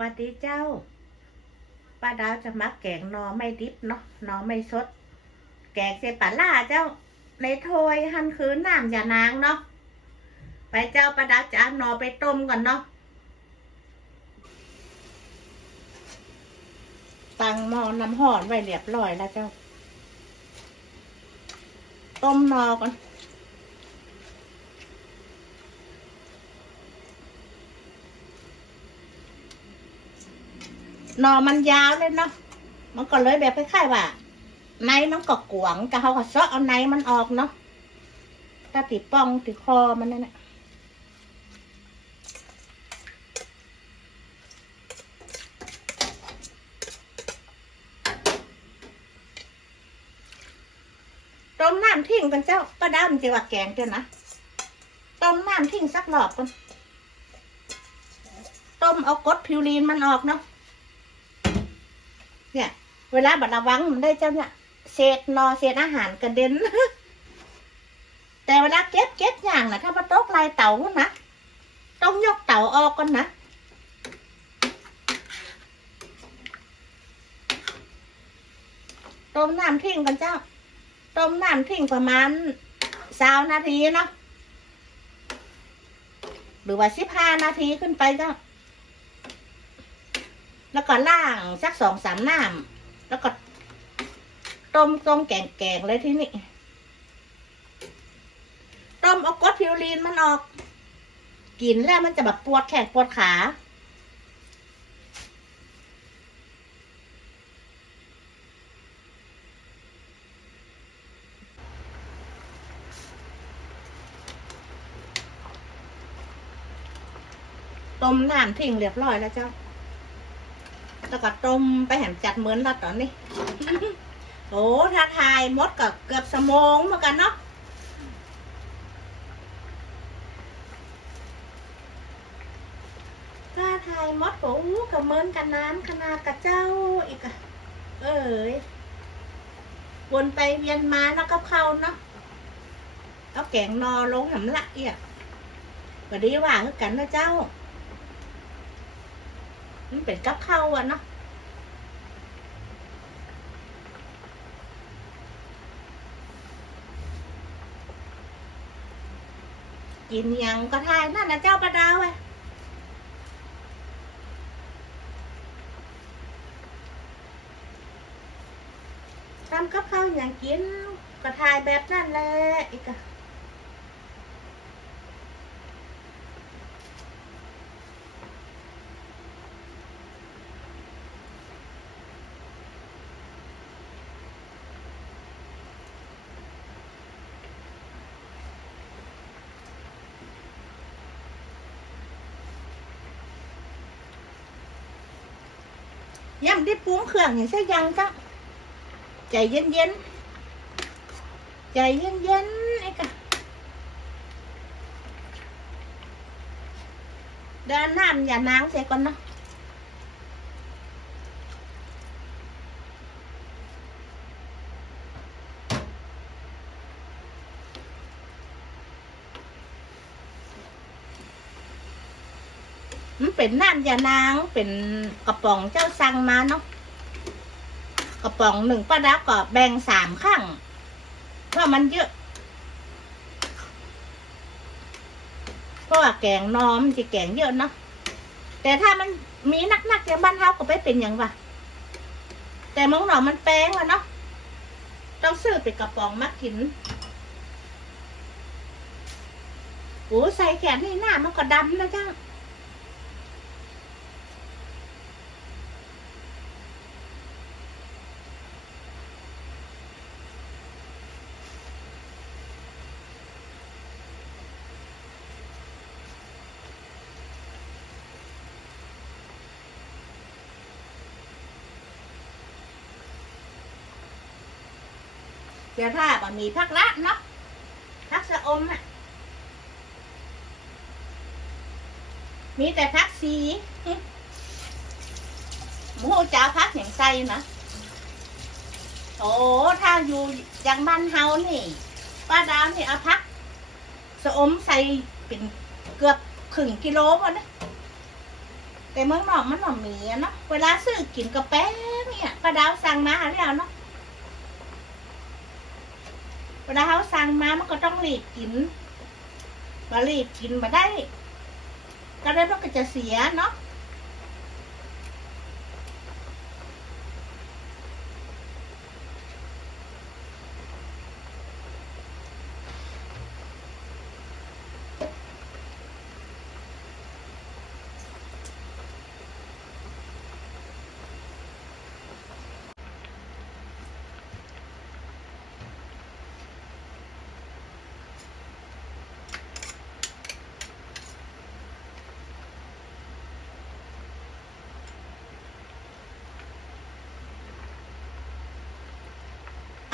วัสดีเจ้า ป้าดาวจะมาแกงนอไม่ดิบเนาะนอไม่สด แกงเซปาล่าเจ้า ในโถยหันคือน้ำอย่านางเนาะ ไปเจ้าป้าดาวจะเอานอไปต้มก่อนเนาะ ตั้งหม้อน้ำห่อนไว้เรียบร้อยแล้วเจ้า ต้มนอก่อน หนอมันยาวเลยเนาะมันก็เลยแบบคล้ายๆว่าในมันก็กวงแต่เขาก็เซาะเอาในมันออกเนาะถ้าติดป้องติดคอมันนั่นแหละต้มน้ำทิ้งกันเจ้าป้าดามจะว่าแกงเจ้านะต้มน้ำทิ้งสักรอบก่อนต้มเอากดพิวรีนมันออกเนาะ เนี่ย เวลาบัดระวังมันได้เจ้าเนี่ยเศษนอเศษอาหารกระเด็น แต่เวลาเก็บเก็บอย่างนะถ้ามาตกลายเต่านะต้องยกเต่าออกก่อนนะต้มน้ำทิ้งกันเจ้าต้มน้ำทิ้งประมาณสาวนาทีเนาะหรือว่าสิบห้านาทีขึ้นไปเจ้า แล้วก็ล่างสักสองสามน้ำแล้วก็ต้มต้มแกงแกงเลยที่นี่ต้มเอากดพิวรีนมันออก กินแล้วมันจะแบบปวดแขนปวดขา ต้มน้ำทิ้งเรียบร้อยแล้วเจ้า แล้วก็ต้มไปแหมจัดเหมือนแล้วตอนนี้ โอ้ถ้าทายมดก็เกือบสมองเหมือนกันเนาะถ้าทายมดก็อู้กับเหมือนกันน้ำขนาดกับเจ้าอีกอะเอ้ยวนไปเวียนมาแล้วก็เข้าเนาะเอาแกงนอลงหำละเอียก็ดีว่าคือกันนะเจ้า มันเป็นกับข้าวอะเนาะกินยังก็ทายนั่นนะเจ้าประดาวอะทำกับข้าวอย่างกินก็ทายแบบนั่นแหละอีกอะ ยังได้ปรุงเครื่องอย่างเช่นยังจ้ะใจเย็นเย็นใจเย็นเย็นไอ้กะเดินน้ำอย่านางเสียก่อนเนาะ มันเป็นน้ำยานางเป็นกระป๋องเจ้าสั่งมาเนาะกระป๋องหนึ่งป้าดาวก็แบ่งสามข้างเพราะมันเยอะ เพราะว่าแกงน้อมจะแกงเยอะเนาะแต่ถ้ามันมีนักๆอย่างบ้านเฮาก็ไปเป็นอย่างวะแต่มองหนอมันแป้งอะเนาะต้องซื้อเป็นกระป๋องมากินโอ้ใส่แขนนี่หน้ามันก็ดำนะจ้า เดี๋ยวถ้าบะมีพักละเนาะพักสะอมอะ มีแต่พักสีหมูจ้าพักอย่างไส้นะโอ้ถ้าอยู่อย่างบ้านเฮานี่ ป้าดาวนี่เอาพักสะอมใส่เป็นเกือบครึ่งกิโลหมดนะแต่เมืองนอกมันหน่อมีอะเนาะเวลาซื้อกินกาแฟเนี่ยป้าดาวสั่งมาหาแล้วเนาะ เวลาเขาสั่งมามันก็ต้องรีบกินมารีบกินมาได้ ก็ได้มันก็จะเสียเนาะ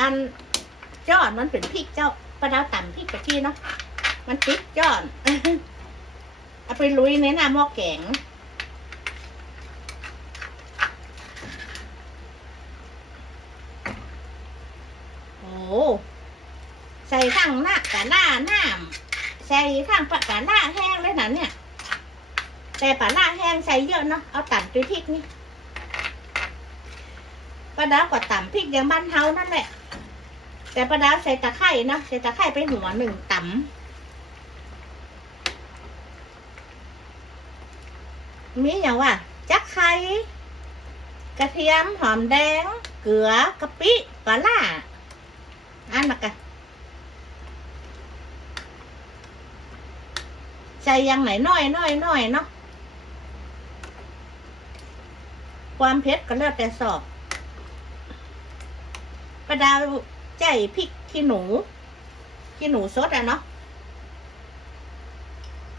อันจอดมันเป็นพริกเจ้าปลาดาวต่ำพริกกะทิเนาะมันติดจอดเอาไปลุยในหน้าหม้อแกงโอ้ใส่ทั้งหน้ากะล่าน้ำใส่ทั้งปลากะล่าแห้งเลยนะเนี่ย แต่ปลาล่าแห้งใส่เยอะเนาะเอาตัดด้วยพริกนี่ปลาดาวก็ต่ำพริกอย่างบ้านเฮานั่นแหละ แต่ปลาดาวใส่ตะไคร่นะใส่ตะไคร่ไปหัวหนึ่งตำมีอย่างว่าจักไข่กระเทียมหอมแดง เกลือกะปิปลาล่าอันมากะใส่ยังไหนน้อยน้อยน้อยเนาะความเผ็ดก็แล้วแต่สอบปลาดาว ใจพริกขี้หนูขี้หนูสดอะเนาะ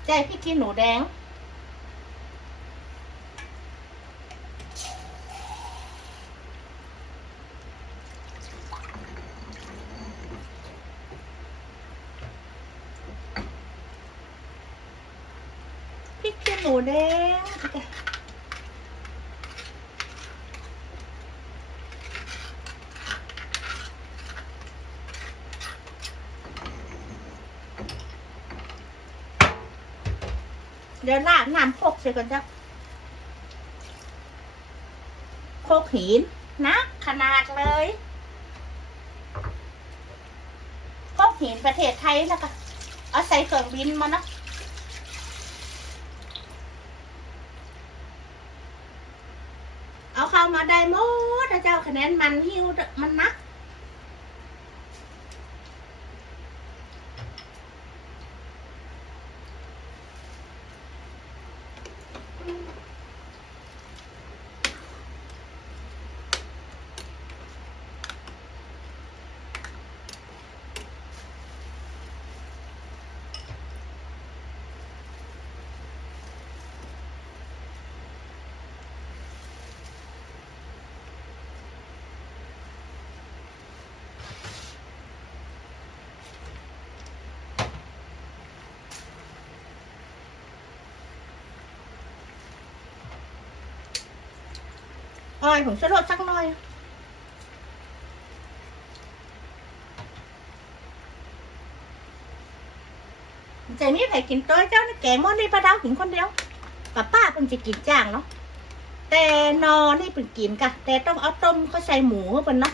ใจพริกขี้หนูแดง พริกขี้หนูแดง เดี๋ยวลาดน้ำโคกใส่ก่อนจ้ะโคกหินนะ ขนาดเลยโคกหินประเทศไทยแล้วก็เอาใส่เครื่องบินมานะเอาเข้ามาได้หมดเจ้าคะแนนมันหิวมันนัก ออยผมสลดสักหน่อย ใจมีใครกินตัวเจ้านี่แกงหมดนี่ปลาดาวกินคนเดียวกับป้าเพิ่นจะกินจ้างเนาะแต่นอนี่เพิ่นกินกะแต่ต้องเอาต้มเขาใส่หมูเขาไปเนาะ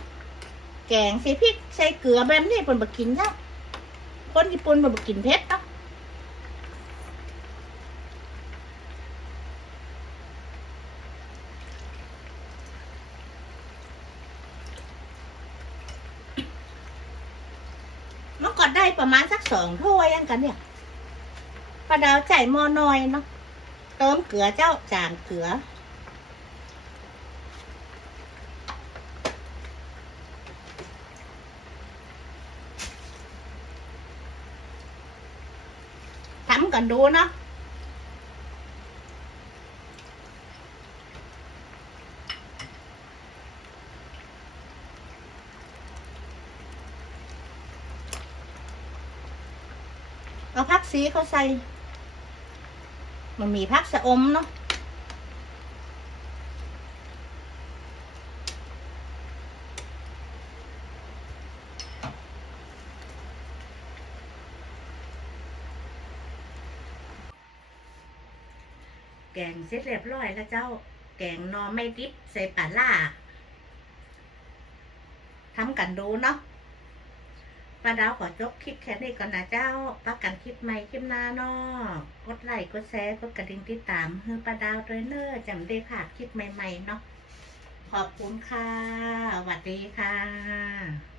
แกงใส่พริกใส่เกลือแบบนี้เพิ่นบ่กินเนาะคนญี่ปุ่นเพิ่นบ่กินเผ็ดเนาะ ได้ประมาณสักสองถ้วยยังกันเนี่ยปลาดาวใจหม้อน้อยเนาะเติมเกลือเจ้าจานเกลือทำกัน ดูเนาะเอาพักสีเขาใส่ มันมีพักสะอมเนาะแกงเสร็จเรียบร้อยแล้วเจ้า แกงนอไม่ดิบใส่ปลาล่าทำกันดูเนาะ ป้าดาวขอจบคลิปแค่นี้ก่อนนะเจ้าป้ากันคลิปใหม่คลิปหน้าเนาะกดไลค์กดแชร์กดกระดิ่งติดตามเฮือป้าดาวด้วยเนอจำได้ผ่าคลิปใหม่ๆเนาะขอบคุณค่ะสวัสดีค่ะ